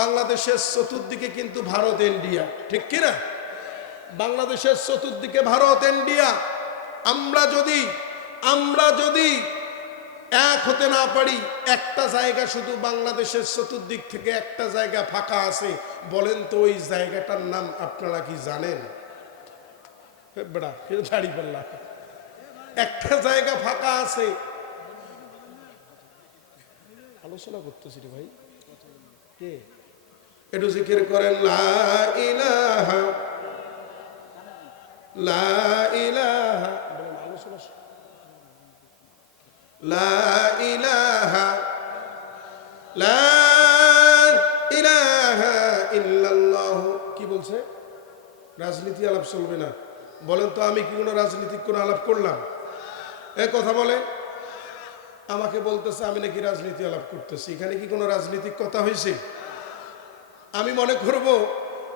বাংলাদেশের চতুর্দিকে কিন্তু ভারত ইন্ডিয়া, ঠিক কিনা? বাংলাদেশের চতুর্দিকে ভারত ইন্ডিয়া। আমরা যদি এক হতে না পারি, একটা জায়গা শুধু বাংলাদেশের চতুর্দিক থেকে একটা জায়গা ফাঁকা আছে, বলেন তো ওই জায়গাটার নাম আপনারা কি জানেন? দাঁড়িয়ে পাল্লা একটা জায়গা ফাঁকা আছে, আলোচনা করতেছি রে ভাই, কে একটু জিকির করেন, লা ইলাহা লা ইলাহা, বলেন আলোচনা, লা ইলাহা লা ইলাহা ইল্লাল্লাহ। কি বলছে? রাজনীতি আলাপ চলবে না। বলেন তো আমি কি কোনো রাজনীতিক কোনো আলাপ করলাম? এ কথা বলে আমাকে বলতেছে আমি নাকি রাজনীতি আলাপ করতেছি। এখানে কি কোনো রাজনীতিক কথা হয়েছে? আমি মনে করব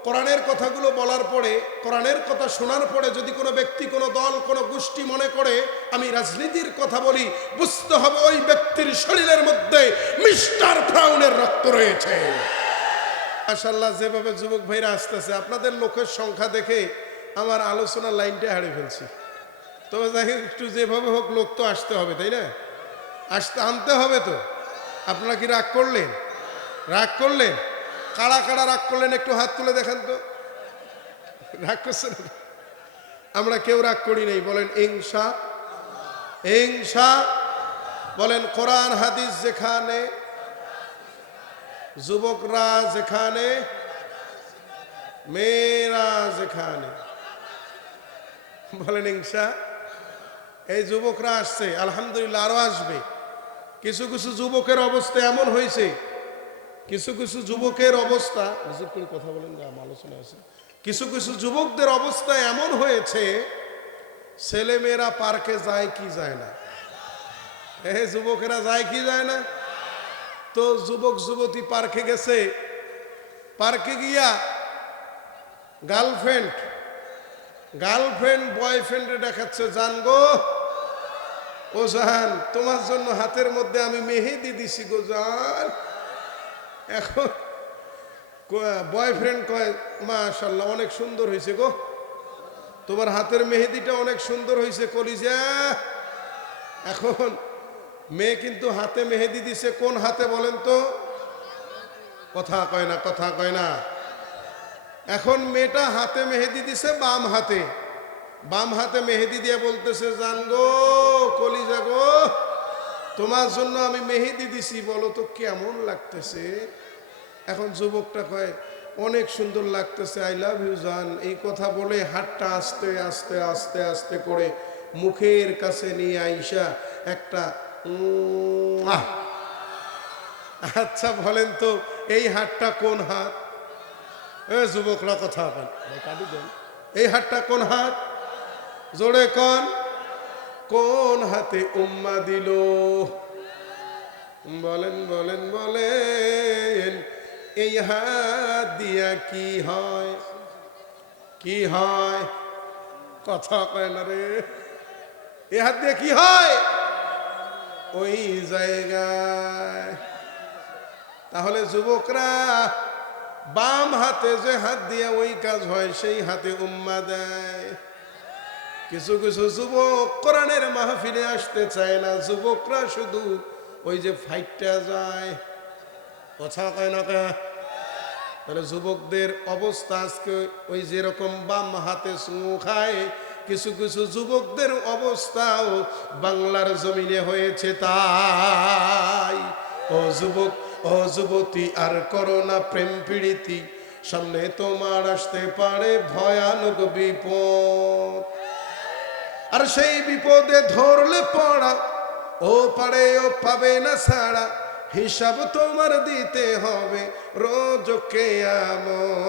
কোরআনের কথাগুলো বলার পরে, কোরআনের কথা শোনার পরে যদি কোনো ব্যক্তি, কোনো দল, কোনো গোষ্ঠী মনে করে আমি রাজনীতির কথা বলি, বুঝতে হবে ওই ব্যক্তির শরীরের মধ্যে মিস্টার ব্রাউনের রক্ত রয়েছে। মাশাআল্লাহ, যেভাবে যুবক ভাইরা আসতেছে, আপনাদের লোকের সংখ্যা দেখে আমার আলোচনার লাইনটা হারিয়ে ফেলছি। তবে যাই একটু যেভাবে হোক লোক তো আসতে হবে, তাই না? আনতে হবে তো। আপনারা কি রাগ করলেন? রাগ করলেন? কারা কারা রাগ করলেন একটু হাত তুলে দেখান তো। রাগ করছেন? আমরা কেউ রাগ করি নাই। বলেন ইনশা। বলেন কোরআন হাদিস যেখানে, যুবকরা যেখানে, মেয়েরা যেখানে, বলেন ইনশা। এই যুবকরা আসছে, আলহামদুলিল্লাহ আরো আসবে। কিছু কিছু যুবকের অবস্থা এমন হয়েছে, কিছু কিছু যুবকের অবস্থা, কথা বলেন না, আলোচনা আছে। কিছু কিছু যুবকদের অবস্থা এমন হয়েছে, ছেলে মেয়েরা পার্কে যায় কি যায় না? যুবকেরা যায় কি যায় না? তো যুবক যুবতী পার্কে গেছে, পার্কে গিয়া গার্লফ্রেন্ড বয়ফ্রেন্ডে দেখাচ্ছে, জান গো, ও জান তোমার জন্য হাতের মধ্যে আমি মেহেদি দিছি গো জান। এখন বয়ফ্রেন্ড কয়, মাশাআল্লাহ অনেক সুন্দর হয়েছে গো, তোমার হাতের মেহেদিটা অনেক সুন্দর হয়েছে কলিজা। এখন মেয়ে কিন্তু হাতে মেহেদি দিছে, কোন হাতে বলেন তো? কথা কয় না। এখন মেয়েটা হাতে মেহেদি দিছে বাম হাতে মেহেদি দিয়ে বলতেছে, জান গো, কলিজা গো, তোমার জন্য আমি মেহেদি দিছি, বলো তো কেমন লাগতেছে? এখন যুবকটা কয়, অনেক সুন্দর লাগতেছে, আই লাভ ইউ জান। এই কথা বলে হাতটা আস্তে আস্তে আস্তে আস্তে করে মুখের কাছে নিয়ে আইসা একটা আচ্ছা বলেন তো এই হাতটা কোন হাত? যুবকরা কথা বলেন, এই হাতটা কোন হাত? জোরে কোন হাতে উম্মা দিল? বলেন বলেন বলেন, এই হাত দিয়া কি হয়? কি হয়? কথা কয় না রে। এই হাত দিয়ে কি হয় ওই জায়গায়? তাহলে যুবকরা বাম হাতে যে হাত দিয়ে ওই কাজ হয়, সেই হাতে উম্মা দেয়। কিছু কিছু যুবক কোরআনের মাহফিলে আসতে চায় না, যুবকরা শুধু ওই যে ফাইটটা যায়। কথা কয় না কা? তাহলে যুবকদের অবস্থা আজকে ওই যেরকম বাম হাতে চুমু খায়, কিছু কিছু যুবকদের অবস্থাও বাংলার জমিনে হয়েছে তাই। ও যুবক, ও যুবতী, আর করো না প্রেম পীড়িতি, সামনে তোমার আসতে পারে ভয়ানক বিপদ। আর সেই বিপদে ধরলে পড়া, ও পারে ও পাবে না ছাড়া, হিসাব তোমার দিতে হবে রোজ কিয়ামত।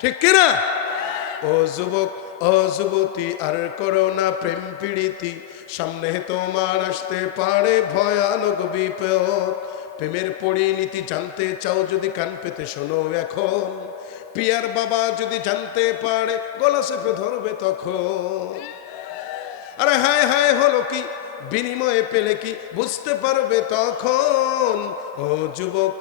ঠিক কিনা? ও যুবক, ও যুবতী, আর করো না প্রেম পীড়িতি, সামনে তোমার আসতে পারে ভয়ানক বিপদ। প্রেমের পরিণীতি জানতে চাও যদি কান পেতে শোনো এখন, পিয়ার বাবা যদি জানতে পারে গলা চেপে ধরবে তখন। আরে হায় হায় হলো কি, বিনিময়ে পেলে কি বুঝতে পারবে তখন। ও যুবক,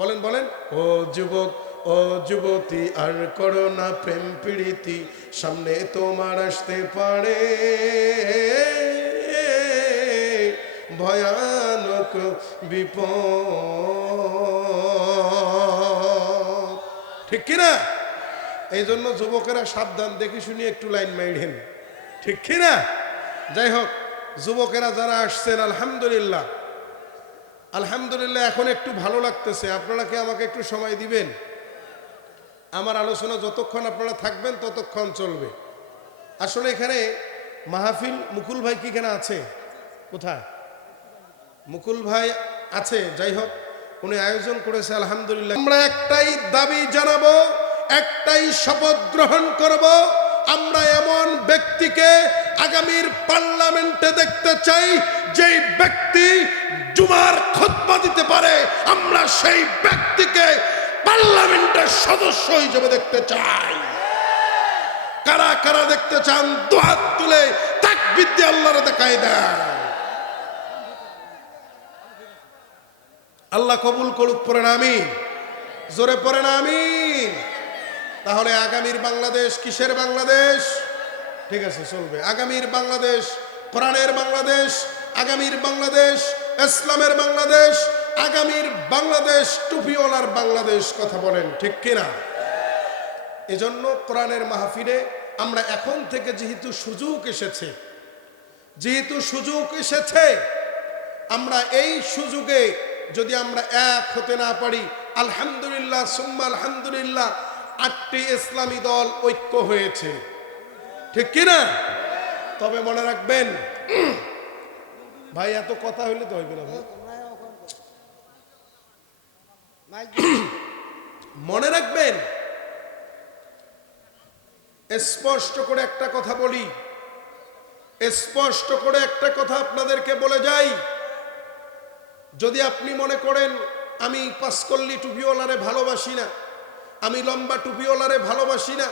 বলেন বলেন, ও যুবক ও যুবতী, আর করো না প্রেম প্রীতি, সামনে তোমার আসতে পারে ভয়ানক বিপদ। ঠিক কিনা? এই জন্য যুবকেরা সাবধান, দেখে শুনি একটু লাইন মাইড়েন, ঠিক কিনা? যাই হোক, যুবকেরা যারা আসছেন আলহামদুলিল্লাহ, আলহামদুলিল্লাহ, এখন একটু ভালো লাগতেছে। আপনারা কি আমাকে একটু সময় দিবেন? আমার আলোচনা যতক্ষণ আপনারা থাকবেন ততক্ষণ চলবে। আসলে এখানে মাহফিল, মুকুল ভাই কি এখানে আছে? কোথায় মুকুল ভাই আছে? যাই হোক, উনি আয়োজন করেছে আলহামদুলিল্লাহ। আমরা একটাই দাবি জানাবো, একটাই শপথ গ্রহণ করব, আমরা এমন ব্যক্তিকে আগামীর পার্লামেন্টে দেখতে চাই যেই ব্যক্তি জুমার খুতবা দিতে পারে। আমরা সেই ব্যক্তিকে পার্লামেন্টের সদস্য হিসেবে দেখতে চাই। কারা কারা দেখতে চান দুহাত তুলে তাকবীর দিয়ে আল্লাহর দেখায় দেন। আল্লাহ কবুল করুক, পড়েন আমিন, জোরে পড়েন আমিন। তাহলে আগামীর বাংলাদেশ কিসের বাংলাদেশ? ঠিক আছে, চলবে। আগামীর বাংলাদেশ কোরআনের বাংলাদেশ, আগামীর বাংলাদেশ ইসলামের বাংলাদেশ, আগামীর বাংলাদেশ টুপিওয়ালার বাংলাদেশ। কথা বলেন ঠিক কিনা? এজন্য কোরআনের মাহফিলে আমরা এখন থেকে যেহেতু সুযোগ এসেছে, আমরা এই সুযোগে যদি আমরা এক হতে না পারি, আলহামদুলিল্লাহ সুম্মা আলহামদুলিল্লাহ, 8টি ইসলামী দল ঐক্য হয়েছে, ঠিক কিনা? তবে মনে রাখবেন ভাই, এত কথা হইলে তো হইবে না ভাই। মনে রাখবেন, স্পষ্ট করে একটা কথা বলি, স্পষ্ট করে একটা কথা আপনাদেরকে বলে যাই। যদি আপনি মনে করেন আমি পাঁচকল্লি টুপিওয়ালারে ভালোবাসি না, আমি লম্বা টুপিওয়ালারে ভালোবাসি না,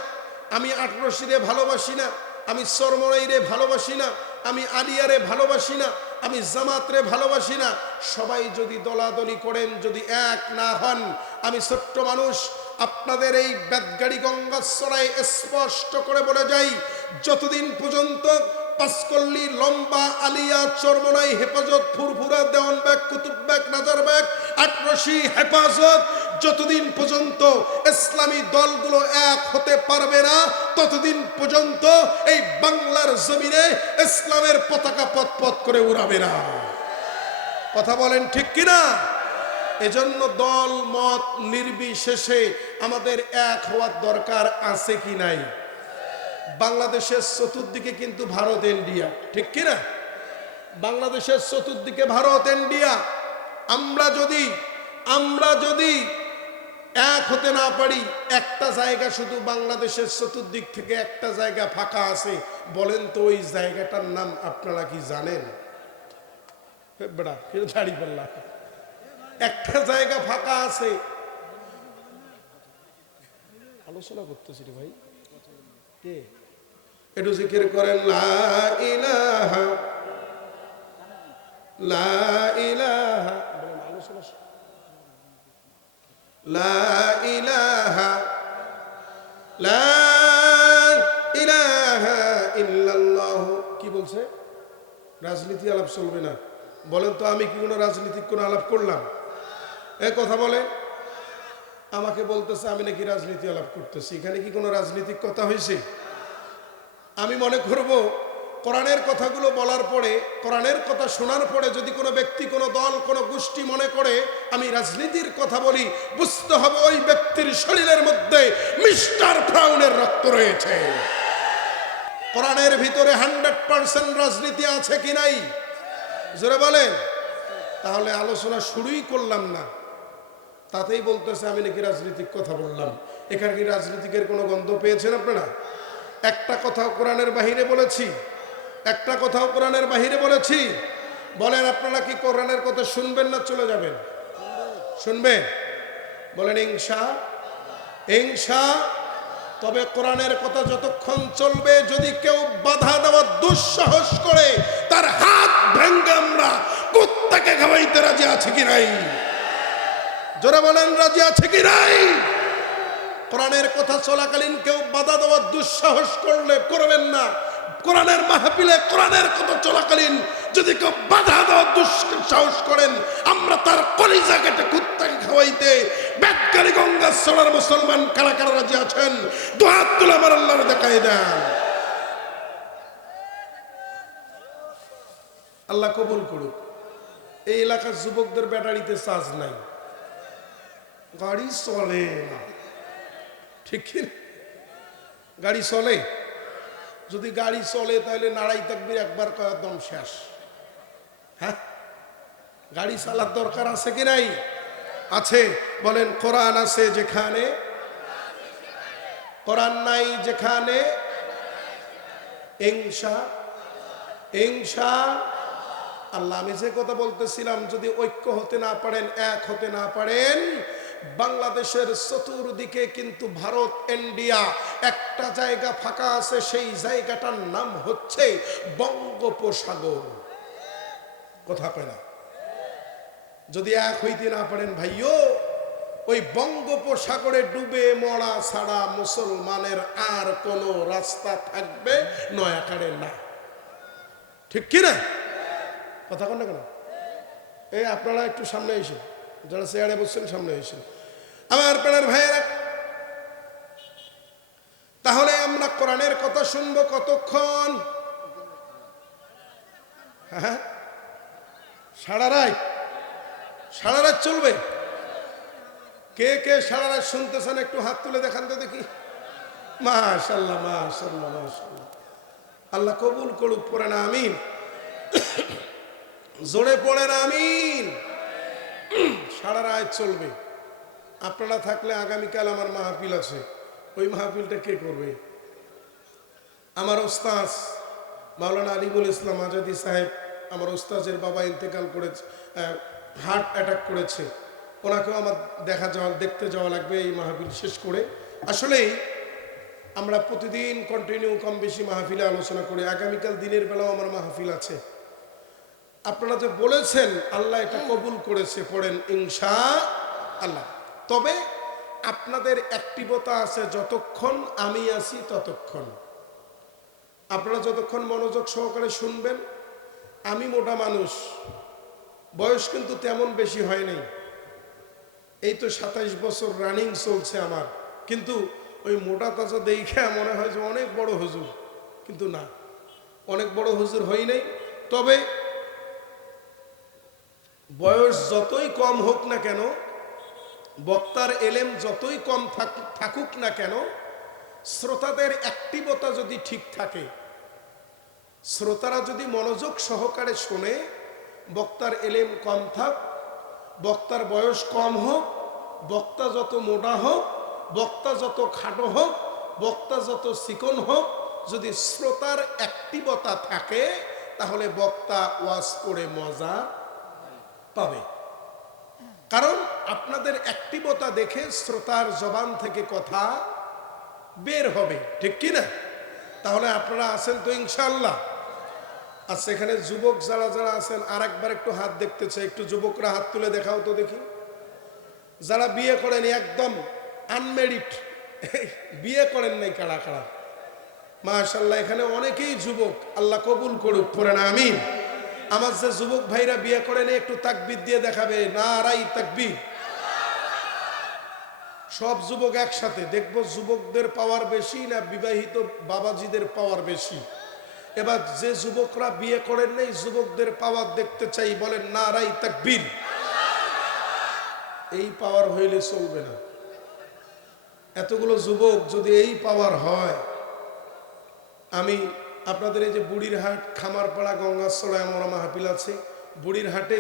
আমি আটরশিরে ভালোবাসি না, আমি চরমনাইরে ভালোবাসি না, আমি আলিয়ারে ভালোবাসি না, আমি জামাতরে ভালোবাসি না, সবাই যদি দলাদলি করেন, যদি এক না হন, আমি ছোট্ট মানুষ, আপনাদের এই বেতগাড়ি গঙ্গাচড়ায় স্পষ্ট করে বলে যাই, যতদিন পর্যন্ত পাঁচকল্লি, লম্বা, আলিয়া, চরমনাই, হেফাজত, ফুরফুরা, দেওয়ানবাগ, কুতুববাগ, নাজারবাগ, আটরশি, হেফাজত, যতদিন পর্যন্ত ইসলামী দলগুলো এক হতে পারবে না, ততদিন পর্যন্ত এই বাংলার জমিনে ইসলামের পতাকা পথ করে উড়াবে না। কথা বলেন ঠিক কিনা? এজন্য দল মত নির্বিশেষে আমাদের এক হওয়ার দরকার আছে কি নাই? বাংলাদেশের চতুর্দিকে কিন্তু ভারত, ইন্ডিয়া, ঠিক কিনা? বাংলাদেশের চতুর্দিকে ভারত, ইন্ডিয়া। আমরা যদি এক হতে না পারি, একটা জায়গা শুধু বাংলাদেশের চতুর্দিক থেকে একটা জায়গা ফাঁকা আছে, বলেন তো ওই জায়গাটার নাম আপনারা কি জানেন? বেড়া দাঁড়ি পাল্লা, একটা জায়গা ফাঁকা আছে। আলোচনা করতেছি রে ভাই, কে একটু জিকির করেন, লা ইলাহা লা ইলাহা, বলেন আলোচনা, লা ইলাহা লা ইলাহা ইল্লাল্লাহ। কি বলছে? রাজনীতি আলাপ চলবে না। বলেন তো, আমি কি কোনো রাজনীতিক কোনো আলাপ করলাম? কথা বলে আমাকে বলতেছে আমি নাকি রাজনীতি আলাপ করতেছি। এখানে কি কোনো রাজনীতিক কথা হয়েছে? আমি মনে করব কোরআনের কথাগুলো বলার পরে, কোরআনের কথা শোনার পরে যদি কোনো ব্যক্তি, কোনো দল, কোনো গোষ্ঠী মনে করে আমি রাজনীতির কথা বলি, বুঝতে হবে ওই ব্যক্তির শরীরের মধ্যে মিস্টার ব্রাউনের রক্ত রয়েছে। কোরআনের ভিতরে 100% রাজনীতি আছে কি নাই? জোরে বলেন। তাহলে আলোচনা শুরুই করলাম না, তাতেই বলতেছে আমি নাকি রাজনীতিক কথা বললাম। এখানে কি রাজনীতিকের কোনো গন্ধ পেয়েছেন আপনারা? একটা কথাও কোরআনের বাহিরে বলেছি? একটা কথাও কোরআনের বাহিরে বলেছি? বলেন আপনারা কি কোরআনের কথা শুনবেন না চলে যাবেন? শুনবেন? বলেন ইনশা। তবে কোরআনের কথা যতক্ষণ চলবে, যদি কেউ বাধা দেওয়ার দুঃসাহস করে, তার হাত ভেঙ্গে আমরা কুত্তাকে খাওয়াইতে রাজি আছে কি নাই? জোরে বলেন রাজি আছে কি নাই? কোরআনের কথা চলাকালীন কেউ বাধা দেওয়ার দুঃসাহস করলে করবেন না। কোরআনের মাহফিলে কোরআনের কথা চলাকালীন যদি কেউ বাধা দেওয়ার দুঃসাহস করেন, আমরা তার কলিজা কেটে কুত্তাকে খাওয়াইতে বেদকারী গঙ্গা ছড়ার মুসলমান কারা কারা রাজি আছেন? দুহাত তুলে আমার আল্লাহর দেখাই দেন। আল্লাহ কবুল করুক। এই এলাকার যুবকদের ব্যাটারিতে চার্জ নাই, গাড়ি চলে না, ঠিক কি? গাড়ি চলে? যদি গাড়ি চলে তাহলে নাড়াই তাকবীর একবার করার দম শেষ। হ্যাঁ, গাড়ি চালার দরকার আছে কি নাই? আছে। বলেন কোরআন আছে যেখানে, কোরআন নাই যেখানে, ইনশা ইনশা আল্লাহ। আমি যে কথা বলতেছিলাম, যদি ঐক্য হতে না পারেন, এক হতে না পারেন, বাংলাদেশের চতুর্দিকে কিন্তু ভারত ইন্ডিয়া একটা জায়গা ফাঁকা আছে, সেই জায়গাটার নাম হচ্ছে বঙ্গোপসাগর। কথা কয় না? যদি এক হইতে না পারেন ভাইও, ওই বঙ্গোপসাগরে ডুবে মরা ছাড়া মুসলমানের আর কোন রাস্তা থাকবে নয়াকারে না, ঠিক কি না? কথা কন না কেন? এই আপনারা একটু সামনে এসে, যারা চেয়ারে বসছেন সামনে এসে, আমার প্রাণের ভাইয়েরা। তাহলে আমরা কোরআনের কথা শুনবো কতক্ষণ? হ্যাঁ, সারা রাত, সারা রাত চলবে। কে কে সারা রাত শুনতেছেন একটু হাত তুলে দেখান তো দেখি। মাশাআল্লাহ মাশাআল্লাহ মাশাআল্লাহ, আল্লাহ কবুল করুক। পড়েন আমিন, জোরে পড়েন আমিন। সারা রাত চলবে। আপনারা থাকলে আগামীকাল আমার মাহফিল আছে, ওই মাহফিলটা কে করবে? আমার ওস্তাজ মাওলানা আলিমুল ইসলাম আজাদি সাহেব, আমার ওস্তাজের বাবা ইন্তেকাল করেছে, হার্ট অ্যাটাক করেছে। ওনাকেও আমার দেখতে যাওয়া লাগবে এই মাহফিল শেষ করে। আসলেই আমরা প্রতিদিন কন্টিনিউ কম বেশি মাহফিলে আলোচনা করি। আগামীকাল দিনের বেলাও আমার মাহফিল আছে। আপনারা যে বলেছেন আল্লাহ এটা কবুল করেছে, পড়েন ইনশাআল্লাহ। তবে আপনাদের অ্যাক্টিভতা আছে, যতক্ষণ আমি আছি ততক্ষণ। আপনারা যতক্ষণ মনোযোগ সহকারে শুনবেন। আমি মোটা মানুষ, বয়স কিন্তু তেমন বেশি হয় নাই, এই তো 27 বছর রানিং চলছে আমার। কিন্তু ওই মোটা তাজা দেখে মনে হয় যে অনেক বড় হুজুর, কিন্তু না, অনেক বড় হুজুর হই নাই। তবে বয়স যতই কম হোক না কেন, বক্তার এলেম যতই কম থাকুক না কেন, শ্রোতাদের অ্যাক্টিভতা যদি ঠিক থাকে, শ্রোতারা যদি মনোযোগ সহকারে শোনে, বক্তার এলেম কম থাক, বক্তার বয়স কম হোক, বক্তা যত মোটা হোক, বক্তা যত খাটো হোক, বক্তা যত চিকন হোক, যদি শ্রোতার অ্যাক্টিভতা থাকে, তাহলে বক্তা ওয়াজ করে মজা পাবে। কারণ আপনাদের অ্যাক্টিভতা দেখে শ্রোতার জবান থেকে কথা বের হবে, ঠিক কি না? তাহলে আপনারা আছেন তো ইনশাআল্লাহ? আর সেখানে যুবক যারা যারা আছেন, আর একবার একটু হাত দেখতে চাই, একটু যুবকরা হাত তুলে দেখাও তো দেখি। যারা বিয়ে করেন, একদম আনমেরিড, বিয়ে করেন নাই, কারা কারা? মাশাআল্লাহ, এখানে অনেকেই যুবক, আল্লাহ কবুল করুক, পড়েন আমিন। আমার যে যুবক ভাইরা বিয়ে করেন, একটু তাকবীর দিয়ে দেখাবে, নারাই তাকবীর। সব যুবক একসাথে দেখবো, যুবকদের পাওয়ার বেশি না বিবাহিত বাবাজিদের পাওয়ার বেশি? এবার যে যুবকরা বিয়ে করেন নাই, যুবকদের পাওয়ার দেখতে চাই, বলেন নারাই তাকবীর। এই পাওয়ার হইলে চলবে না। এতগুলো যুবক যদি এই পাওয়ার হয়, আমি আপনাদের এই যে বুড়িরহাট, খামারপাড়া, গঙ্গাচড়ায় আমার মাহফিল আছে। বুড়িরহাটে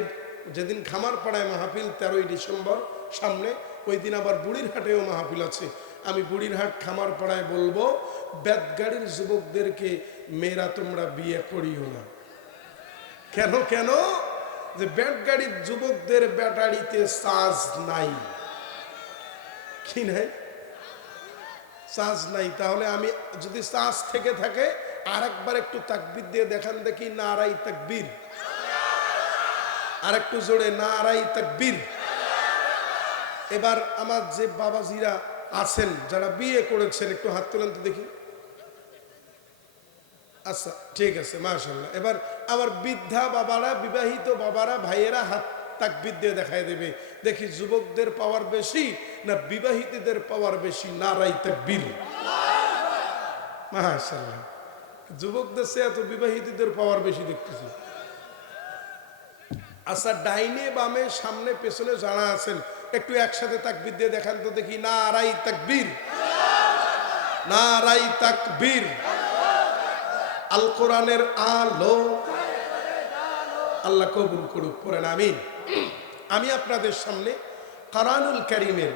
যেদিন খামারপাড়ায় মাহফিল 13ই ডিসেম্বর সামনে, ওই দিন আবার বুড়িরহাটেও মাহফিল আছে। আমি বুড়িরহাট খামারপাড়ায় বলবো, বেদগাড়ির যুবকদেরকে, মেয়েরা তোমরা বিয়ে করিও না। কেন কেন? যে বেদগাড়ির যুবকদের ব্যাটারিতে চার্জ নাই। কি নাই? চার্জ নাই। তাহলে আমি যদি চার্জ থেকে থাকে, আর একবার একটু তাকবীর দিয়ে দেখান দেখি, নারাই তাকবীর। আর একটু জোরে নারাই তাকবীর। এবার আমার যে বাবাজিরা আছেন যারা বিয়ে করেছেন একটু হাত তোলেন তো দেখি। আচ্ছা ঠিক আছে মাশাআল্লাহ। এবার আমার বৃদ্ধা বাবারা, বিবাহিত বাবারা, ভাইয়েরা হাত তাকবীর দিয়ে দেখায় দেবে, দেখি যুবকদের পাওয়ার বেশি না বিবাহিতদের পাওয়ার বেশি। নারাই তাকবীর। মাশাআল্লাহ, যুবকদের চেয়ে এত বিবাহিতদের পাওয়ার বেশি দেখতেছি। আচ্ছা ডাইনে বামে সামনে পেছনে যারা আছেন একটু একসাথে তাকবীর দিয়ে দেখান তো দেখি। নারাই তাকবীর, নারাই তাকবীর। আল কোরআনের আলো আল্লাহ কবুল করুক, পড়েন আমিন। আমি আপনাদের সামনে কোরআনুল কারীমের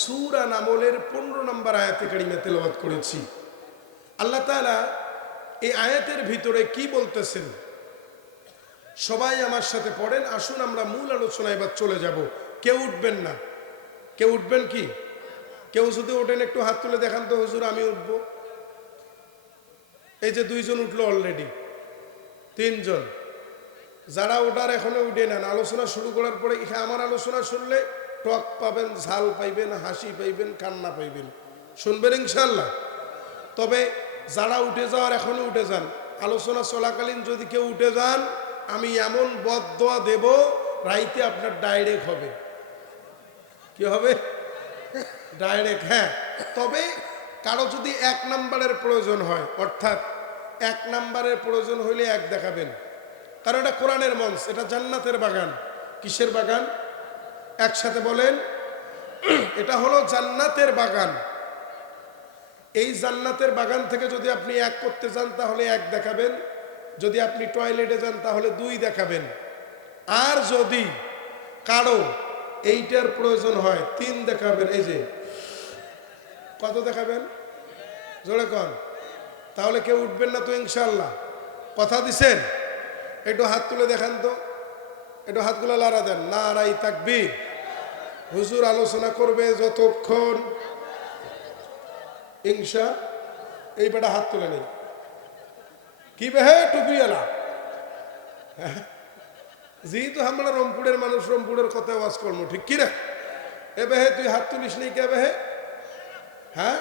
সূরা নামলের 15 নম্বর আয়াতে কারিমা তেলাওয়াত করেছি। আল্লাহ তাআলা এই আয়াতের ভিতরে কি বলতেছেন সবাই আমার সাথে পড়েন। আসুন আমরা মূল আলোচনায় এবার চলে যাব। কেউ উঠবেন না, কেউ উঠবেন কি? কেউ যদি ওঠেন একটু হাত তুলে দেখান তো, হুজুর আমি উঠবো। এই যে দুইজন উঠলো অলরেডি, তিনজন। যারা ওঠার এখনো উঠে নেন, আলোচনা শুরু করার পরে আমার আলোচনা শুনলে টক পাবেন, ঝাল পাইবেন, হাসি পাইবেন, কান্না পাইবেন, শুনবেন ইনশাল্লাহ। তবে যারা উঠে যাওয়ার এখনো উঠে যান, আলোচনা চলাকালীন যদি কেউ উঠে যান আমি এমন বদদোয়া দেব রাইতে আপনার ডাইরেক্ট হবে। কি হবে? ডাইরেক্ট। হ্যাঁ, তবে কারো যদি 1 নাম্বারের প্রয়োজন হয়, অর্থাৎ 1 নাম্বারের প্রয়োজন হইলে 1 দেখাবেন, কারণ এটা কোরআনের মঞ্চ, এটা জান্নাতের বাগান। কিসের বাগান? একসাথে বলেন, এটা হলো জান্নাতের বাগান। এই জান্নাতের বাগান থেকে যদি আপনি 1 করতে যান তাহলে 1 দেখাবেন, যদি আপনি টয়লেটে যান তাহলে 2 দেখাবেন, আর যদি কারো এইটার প্রয়োজন হয় 3 দেখাবেন। এই যে কত দেখাবেন? জোরে কন। তাহলে কেউ উঠবেন না তো ইনশাল্লাহ? কথা দিছেন? একটু হাত তুলে দেখান তো, একটু হাতগুলো লাড়া দেন। নারাই তাকবীর। হুজুর আলোচনা করবে যতক্ষণ ইনশা। এই বেটা হাত তুলে নেই কি বেহে টুপিওয়ালা। যেহেতু আমরা রংপুরের মানুষ, রংপুরের কথা ওয়াজ করবো, ঠিক কি রে? এ বেহে তুই হাত তুলিস নেই কে বেহে? হ্যাঁ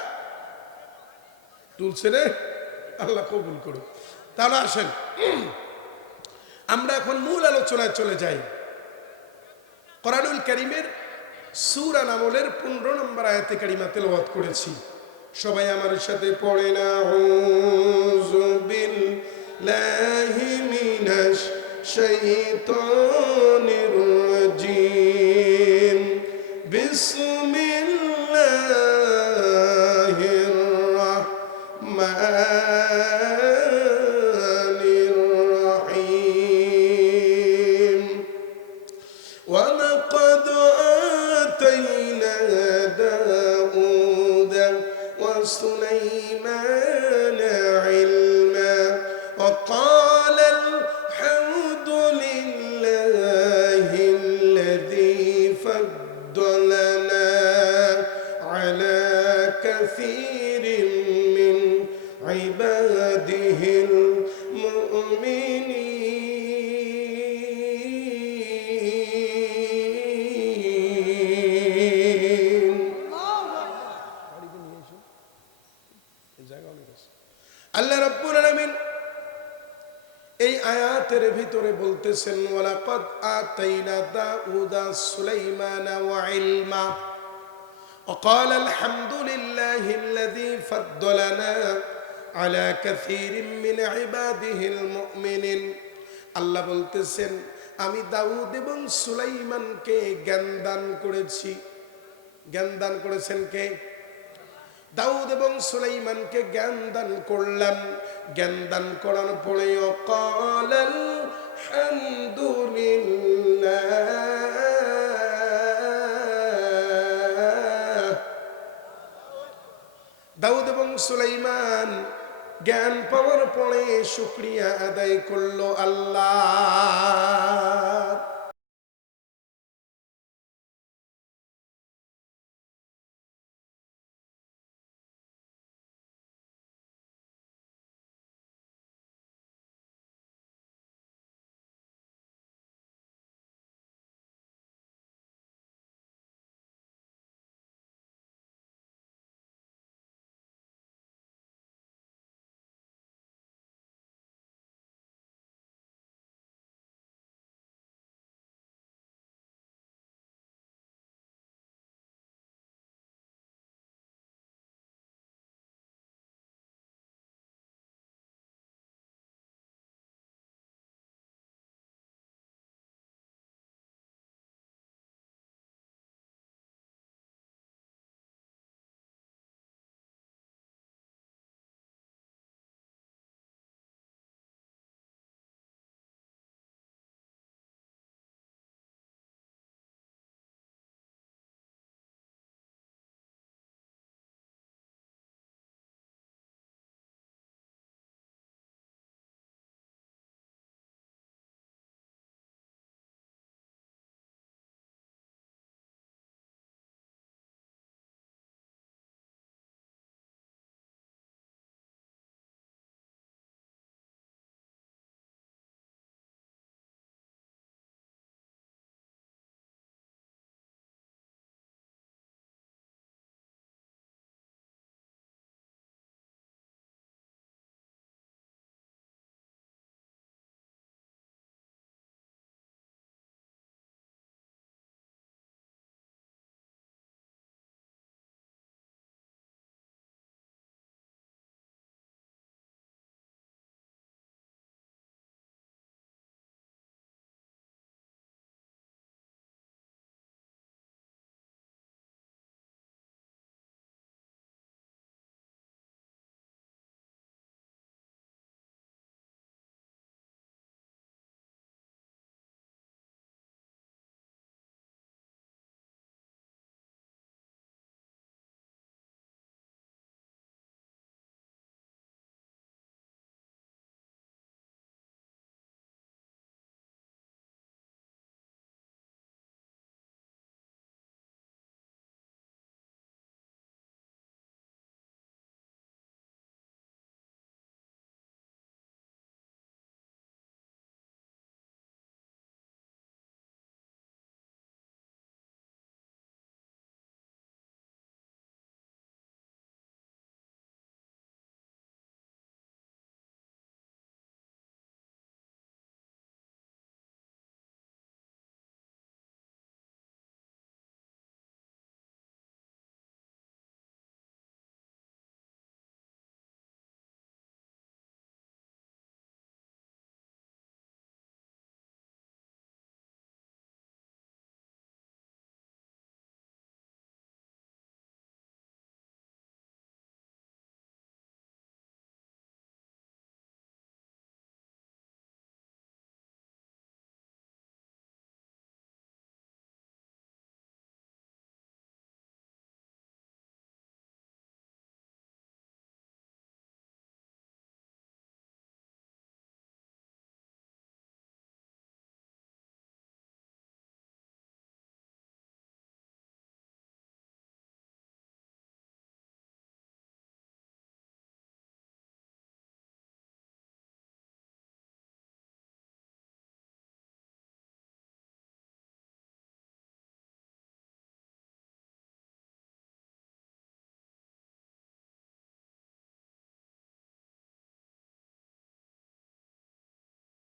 তুলছে রে, আল্লাহ কবুল করুক। তাহলে আসেন আমরা এখন মূল আলোচনায় চলে যাই। কোরআনুল কারীমের সূরা নামলের 15 নম্বর আয়াতে কারিমা তেলাওয়াত করেছি। সবাই আমার সাথে পড়েন, আউযু বিল্লাহি মিনাশ শাইতানির রাজীম, বিসমিল্লাহির রাহমানির রাহিম। ওয়ালাকাদ আতাইনা দাউদা ওয়া সুলাইমানা ইলমা ওয়া ক্বালা আলহামদুলিল্লাহিল্লাযী ফাদ্দালানা আলা কাসীরিম মিন ইবাদিহিল মুমিনিন। আল্লাহ রাব্বুল আলামিন এই আয়াতের ভিতরে বলতেছেন, ওয়ালাকাদ আতাইনা দাউদা সুলাইমানা ওয়া ইলমা ওয়া ক্বালা আলহামদুলিল্লাহিল্লাযী ফাদ্দালানা আলা কাসীরিম মিন ইবাদিহিল মুমিনিন। আল্লাহ বলতেছেন আমি দাউদ এবং সুলাইমানকে জ্ঞান দান করেছি। জ্ঞান দান করেছেন কে? দাউদ এবং সুলাইমানকে জ্ঞান দান করলাম। জ্ঞান দান করার পরে ক্বালাল হামদুলিল্লাহ, দাউদ এবং সুলাইমান জ্ঞান পাওয়ার পরে শুকরিয়া আদায় করলো আল্লাহ।